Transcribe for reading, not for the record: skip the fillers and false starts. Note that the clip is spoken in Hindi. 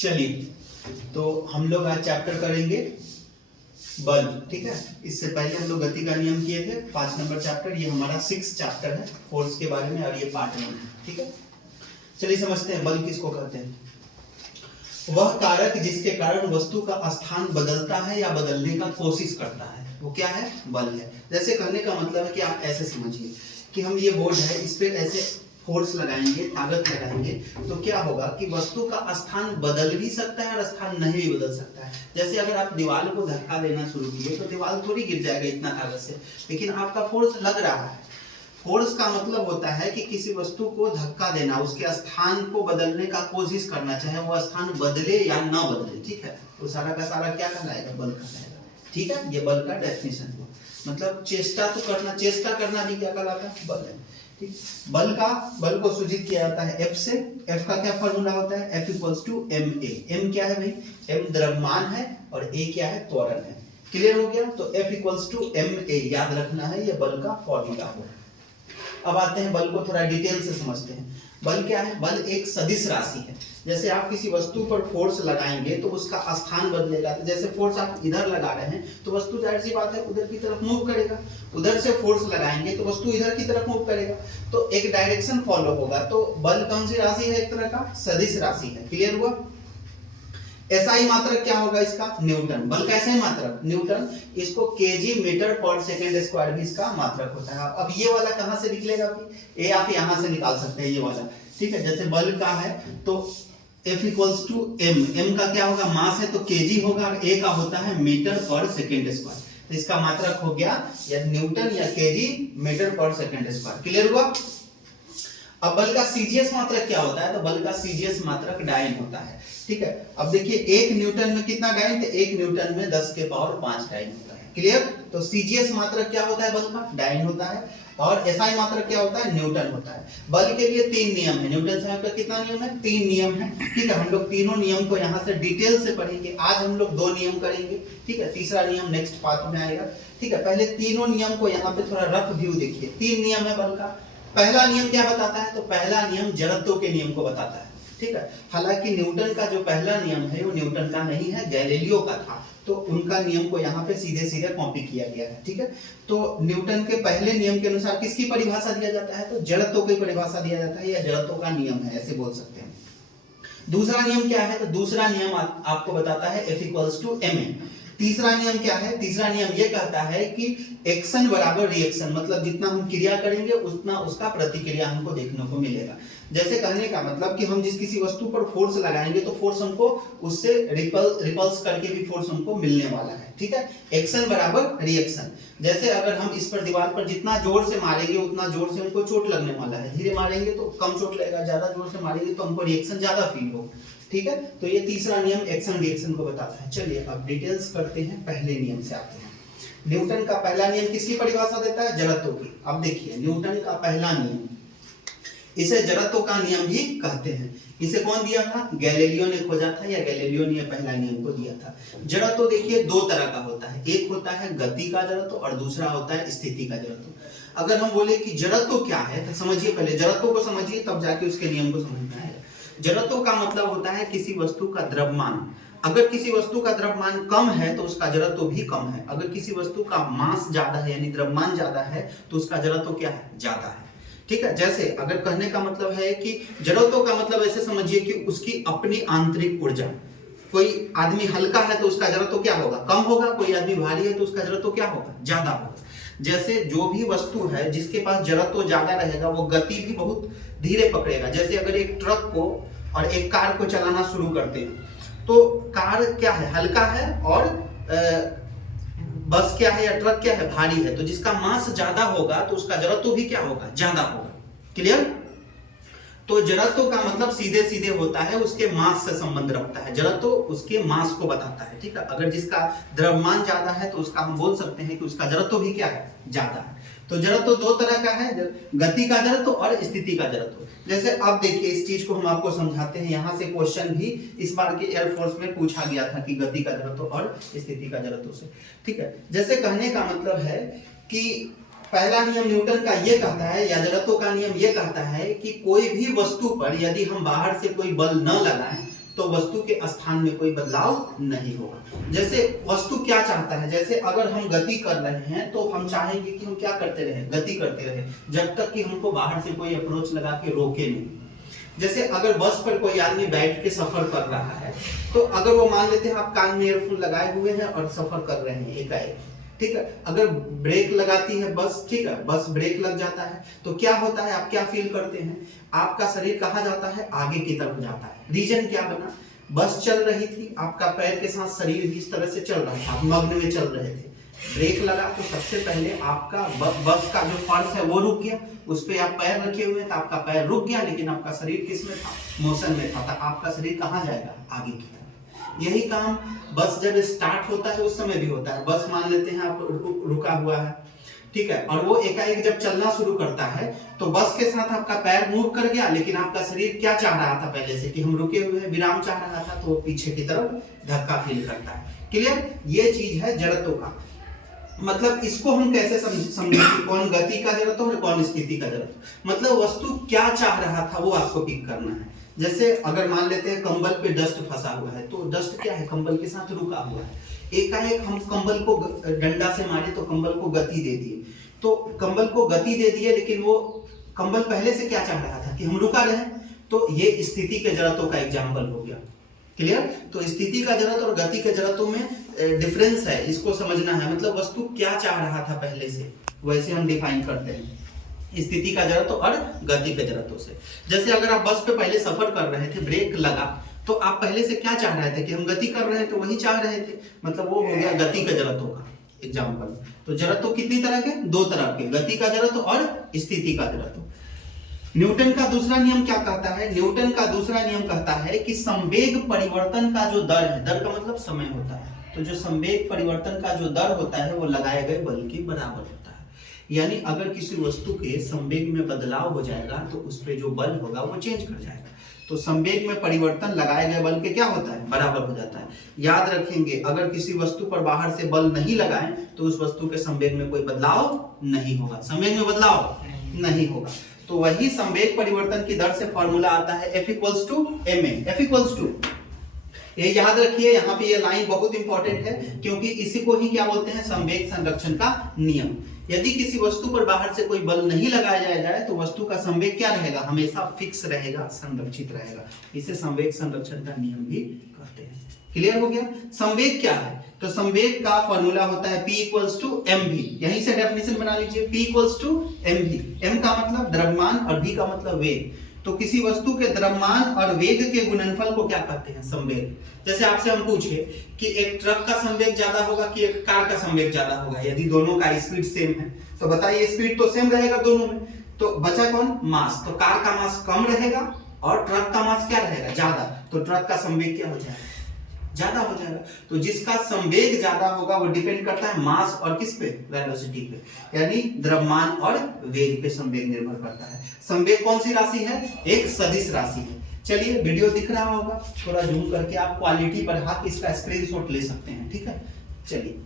चलिए, तो हम लोग आज चैप्टर करेंगे बल। ठीक है, इससे पहले हम लोग गति का नियम किए थे 5 नंबर चैप्टर। ये हमारा 6 चैप्टर है फोर्स के बारे में और ये पार्ट 1 है। ठीक है, चलिए समझते हैं बल किसको कहते हैं। वह कारक जिसके कारण वस्तु का स्थान बदलता है या बदलने का कोशिश करता है, वो क्या है? बल है। जैसे कहने का मतलब है कि आप ऐसे समझिए कि हम ये बोर्ड है, इस पे ऐसे फोर्स लगाएंगे, ताकत लगाएंगे, तो क्या होगा कि वस्तु का स्थान बदल भी सकता है और स्थान नहीं भी बदल सकता है। जैसे अगर आप दीवार को धक्का देना शुरू किए तो दीवार थोड़ी गिर जाएगा इतना ताकत से, लेकिन आपका फोर्स लग रहा है। फोर्स का मतलब होता है कि किसी वस्तु को धक्का देना, उसके स्थान को बदलने का कोशिश करना, चाहे वो स्थान बदले या ना बदले। ठीक है, तो सारा का सारा क्या कहलाएगा? बल कहलाएगा। ठीक है, ये बल का डेफिनेशन हुआ। मतलब चेष्टा तो करना, चेष्टा करना भी क्या कहलाता है? बल है। ठीक, बल को सूचित किया जाता है F से। F का क्या फॉर्मूला होता है? F equals to ma। m क्या है भाई? m द्रव्यमान है और a क्या है? त्वरण है। क्लियर हो गया? तो F इक्वल्स टू ma याद रखना है, ये बल का फॉर्मूला हो। अब आते हैं बल को थोड़ा डिटेल से समझते हैं। बल क्या है? बल एक सदिश राशि है। जैसे आप किसी वस्तु पर फोर्स लगाएंगे तो उसका स्थान बदलेगा। तो जैसे फोर्स आप इधर लगा रहे हैं तो वस्तु जाहिर सी बात है उधर की तरफ मूव करेगा। उधर से फोर्स लगाएंगे तो वस्तु इधर की तरफ मूव करेगा, तो एक डायरेक्शन फॉलो होगा। तो बल कौन सी राशि है? एक तरह का सदिश राशि है। क्लियर हुआ? एसआई मात्रक क्या होगा इसका? न्यूटन। बल का एसआई मात्रक न्यूटन। इसको केजी मीटर पर सेकंड स्क्वायर भी इसका मात्रक होता है। अब ये वाला कहां से निकलेगा? ये आप यहां से निकाल सकते हैं, ये वाला। ठीक है, जैसे बल का है तो F equals to m। m का क्या होगा? मास है तो केजी होगा, और a का होता है मीटर पर सेकंड स्क्वायर। तो इसका मात्रक हो गया या न्यूटन या केजी मीटर पर सेकंड स्क्वायर। क्लियर हुआ? अब बल का सीजीएस मात्रक क्या होता है? तो बल का सीजीएस मात्रक डाइन होता है। ठीक है, अब देखिए 1 न्यूटन में कितना डाइन? तो 1 न्यूटन में 10 के पावर 5 डाइन होता है। क्लियर? तो सीजीएस मात्रक क्या होता है? बल का डाइन होता है। और एसआई मात्रक क्या होता है? न्यूटन होता है। बल के लिए 3 नियम है। न्यूटन साहब का कितना नियम है? 3 नियम है। ठीक है, हम लोग तीनों नियम को यहाँ से डिटेल से पढ़ेंगे। आज हम लोग 2 नियम करेंगे। ठीक है, तीसरा नियम नेक्स्ट पार्ट में आएगा। ठीक है, पहले तीनों नियम को यहाँ पे थोड़ा रफ व्यू देखिए। 3 नियम है बल का। पहला नियम क्या बताता है? तो पहला नियम जड़त्व के नियम को बताता है। ठीक है, हालांकि न्यूटन का जो पहला नियम है वो न्यूटन का नहीं है, गैलीलियो का था, तो उनका नियम को यहाँ पे सीधे सीधे कॉपी किया गया है। ठीक है, तो न्यूटन के पहले नियम के अनुसार किसकी परिभाषा दिया जाता है? तो जड़त्व की परिभाषा दिया जाता है, या जड़त्व का नियम है, ऐसे बोल सकते हैं। दूसरा नियम क्या है? तो दूसरा नियम आपको बताता है F इक्वल्स टू ma। तीसरा नियम क्या है? तीसरा नियम ये कहता है कि एक्शन बराबर रिएक्शन, मतलब जितना हम क्रिया करेंगे उतना उसका प्रतिक्रिया हमको देखने को मिलेगा। जैसे कहने का मतलब कि हम जिस किसी वस्तु पर फोर्स लगाएंगे तो फोर्स हमको उससे रिपल्स करके भी फोर्स हमको मिलने वाला है। ठीक है, एक्शन बराबर रिएक्शन। जैसे अगर हम इस पर दीवार पर जितना जोर से मारेंगे उतना जोर से हमको चोट लगने वाला है। धीरे मारेंगे तो कम चोट लगेगा, ज्यादा जोर से मारेंगे तो हमको रिएक्शन ज्यादा फील होगा। ठीक है, तो ये तीसरा नियम एक्शन रिएक्शन को बताता है। चलिए अब डिटेल्स करते हैं, पहले नियम से आते हैं। न्यूटन का पहला नियम किसकी परिभाषा देता है? जड़त्व की। अब देखिए न्यूटन का पहला नियम, इसे जड़त्व का नियम भी कहते हैं। इसे कौन दिया था? गैलीलियो ने खोजा था, या गैलीलियो ने पहला नियम को दिया था। जड़त्व देखिए 2 तरह का होता है, एक होता है गति का जड़त्व और दूसरा होता है स्थिति का जड़त्व। अगर हम बोले कि जड़त्व क्या है तो समझिए, पहले जड़त्व को समझिए तब जाके उसके नियम को समझ में आएगा। जड़त्व का मतलब होता है किसी वस्तु का द्रव्यमान। अगर किसी वस्तु का द्रव्यमान कम है तो उसका जड़त्व भी कम है। अगर किसी वस्तु का मास ज्यादा है यानी द्रव्यमान ज्यादा है तो उसका जड़त्व क्या है? ज्यादा है। ठीक है, जैसे अगर कहने का मतलब है कि जड़त्व का मतलब ऐसे समझिए कि उसकी अपनी आंतरिक ऊर्जा। कोई आदमी हल्का है तो उसका जड़त्व क्या होगा? कम होगा। कोई आदमी भारी है तो उसका जड़त्व क्या होगा? ज्यादा होगा। जैसे जो भी वस्तु है जिसके पास जड़त्व ज्यादा रहेगा वो गति भी बहुत धीरे पकड़ेगा। जैसे अगर एक ट्रक को और एक कार को चलाना शुरू करते हैं तो कार क्या है? हल्का है, और बस क्या है या ट्रक क्या है? भारी है। तो जिसका मास ज्यादा होगा तो उसका जड़त्व भी क्या होगा? ज्यादा होगा। क्लियर? तो जड़त्व का मतलब सीधे सीधे होता है उसके मास से संबंध रखता है। जड़त्व उसके मास को बताता है। ठीक है, अगर जिसका द्रव्यमान ज्यादा है तो उसका हम बोल सकते हैं कि उसका जड़त्व भी क्या है? ज्यादा है। तो जड़त्व 2 तरह का है, गति का जड़त्व और स्थिति का जड़त्व। जैसे अब देखिए इस चीज को हम आपको समझाते हैं। यहाँ से क्वेश्चन भी इस बार के एयरफोर्स में पूछा गया था कि गति का जड़त्व और स्थिति का जड़त्व से। ठीक है, जैसे कहने का मतलब है कि पहला नियम न्यूटन का ये कहता है, या जड़त्व का नियम ये कहता है कि कोई भी वस्तु पर यदि हम बाहर से कोई बल न लगाएं तो वस्तु के स्थान में कोई बदलाव नहीं होगा। जैसे वस्तु क्या चाहता है, जैसे अगर हम गति कर रहे हैं तो हम चाहेंगे कि हम क्या करते रहे, गति करते रहे, जब तक कि हमको बाहर से कोई अप्रोच लगा के रोके नहीं। जैसे अगर बस पर कोई आदमी बैठ के सफर कर रहा है, तो अगर वो मान लेते हैं आप कान में ईयरफोन लगाए हुए हैं और सफर कर रहे हैं एकाएक, ठीक है, अगर ब्रेक लगाती है बस, ठीक है, बस ब्रेक लग जाता है तो क्या होता है, आप क्या फील करते हैं, आपका शरीर कहाँ जाता है, आगे की तरफ जाता है। रीजन क्या बना, बस चल रही थी, आपका पैर के साथ शरीर भी इस तरह से चल रहा था, आप मग्न में चल रहे थे, ब्रेक लगा तो सबसे पहले आपका बस का जो फर्श है वो रुक गया, उस पर आप पैर रखे हुए तो आपका पैर रुक गया, लेकिन आपका शरीर किस में था, मोशन में था, तो आपका शरीर कहाँ जाएगा, आगे की तरफ। यही काम बस जब स्टार्ट होता है उस समय भी होता है। बस मान लेते हैं आप रुका हुआ है, ठीक है, और वो एकाएक जब चलना शुरू करता है तो बस के साथ आपका पैर मूव कर गया, लेकिन आपका शरीर क्या चाह रहा था पहले से कि हम रुके हुए हैं, विराम चाह रहा था, तो वो पीछे की तरफ धक्का फील करता है। क्लियर, ये चीज है जड़त्व का। मतलब इसको हम कैसे समझें, कौन गति का जड़त्व और कौन स्थिति का जड़त्व। मतलब वस्तु क्या चाह रहा था वो आपको पिक करना है। जैसे अगर मान लेते हैं कंबल पे डस्ट फंसा हुआ है, तो डस्ट क्या है, कंबल के साथ रुका हुआ है, एकाएक हम कंबल को डंडा से मारे तो कंबल को गति दे दिए, तो कंबल को गति दे दिए, लेकिन वो कंबल पहले से क्या चाह रहा था कि हम रुका रहे, तो ये स्थिति के जड़त्व का एग्जाम्पल हो गया। क्लियर, तो स्थिति का जड़त्व और गति के जड़त्व में डिफरेंस है, इसको समझना है। मतलब वस्तु क्या चाह रहा था पहले से, वैसे हम डिफाइन करते हैं स्थिति का जड़त्व और गति के जड़त्व से। जैसे अगर आप बस पे पहले सफर कर रहे थे, ब्रेक लगा, तो आप पहले से क्या चाह रहे थे कि हम गति कर रहे हैं, तो वही चाह रहे थे, मतलब वो हो गया गति के जड़त्व का एग्जाम्पल। तो जड़त्व कितनी तरह के, दो तरह के, गति का जड़त्व और स्थिति का जड़त्व। न्यूटन का दूसरा नियम क्या कहता है, न्यूटन का दूसरा नियम कहता है कि संवेग परिवर्तन का जो दर है, दर का मतलब समय होता है, तो जो संवेग परिवर्तन का जो दर होता है वो लगाए गए बल के बराबर होता है। यानी अगर किसी वस्तु के संवेग में बदलाव हो जाएगा तो उस पर जो बल होगा वो चेंज कर जाएगा, तो संवेग में परिवर्तन लगाए गए बल के क्या होता है, बराबर हो जाता है। याद रखेंगे, अगर किसी वस्तु पर बाहर से बल नहीं लगाएं तो उस वस्तु के संवेग में कोई बदलाव नहीं होगा, संवेग में बदलाव नहीं होगा। तो वही संवेग परिवर्तन की दर से फॉर्मूला आता है F equals to ma। F equals to, ये याद रखिए, यहाँ पे ये लाइन बहुत इंपॉर्टेंट है, क्योंकि इसी को ही क्या बोलते हैं, संवेग संरक्षण का नियम। यदि किसी वस्तु पर बाहर से कोई बल नहीं लगाया जाए तो वस्तु का संवेग क्या रहेगा, हमेशा फिक्स रहेगा, संरक्षित रहेगा। इसे संवेग संरक्षण का नियम भी कहते हैं। क्लियर हो गया। संवेग क्या है, तो संवेग का फॉर्मूला होता है P इक्वल्स टू mv। यहीं से डेफिनेशन बना लीजिए, P equals to mv। m का मतलब द्रव्यमान और v का मतलब वेग। तो किसी वस्तु के द्रव्यमान और वेग के गुणनफल को क्या कहते हैं, संवेग। जैसे आपसे हम पूछे कि एक ट्रक का संवेग ज्यादा होगा कि एक कार का संवेग ज्यादा होगा, यदि दोनों का स्पीड सेम है तो बताइए, स्पीड तो सेम रहेगा दोनों में, तो बचा कौन, मास। तो कार का मास कम रहेगा और ट्रक का मास क्या रहेगा, ज्यादा, तो ट्रक का संवेग क्या हो जाएगा, ज्यादा हो जाएगा। तो जिसका संवेग ज्यादा होगा वो डिपेंड करता है मास और किस पे, वेलोसिटी पे, यानी द्रव्यमान और वेग पे संवेग निर्भर करता है। संवेग कौन सी राशि है, एक सदिश राशि है। चलिए, वीडियो दिख रहा होगा, थोड़ा जूम करके आप क्वालिटी बढ़ा के इसका स्क्रीनशॉट ले सकते हैं, ठीक है। चलिए।